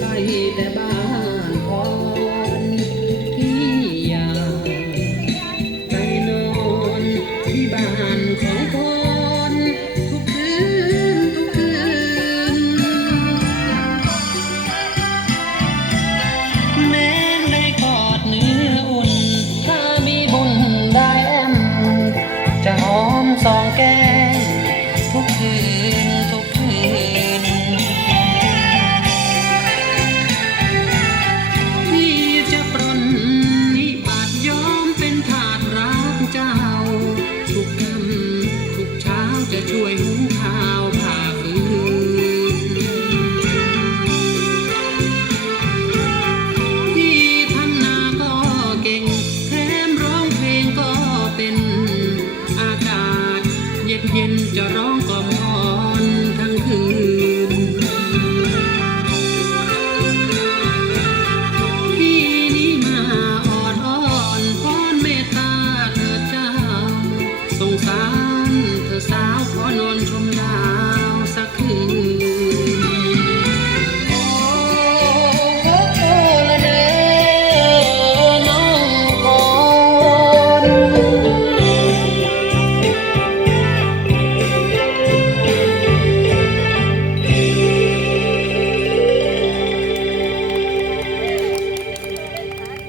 ไปแต่บ้าน จะช่วยหุงข้าวผ่าคืนพี่ทำนาก็เก่งแถมร้องเพลงก็เป็น อากาศเย็นเย็นจะร้องกล่อมพอ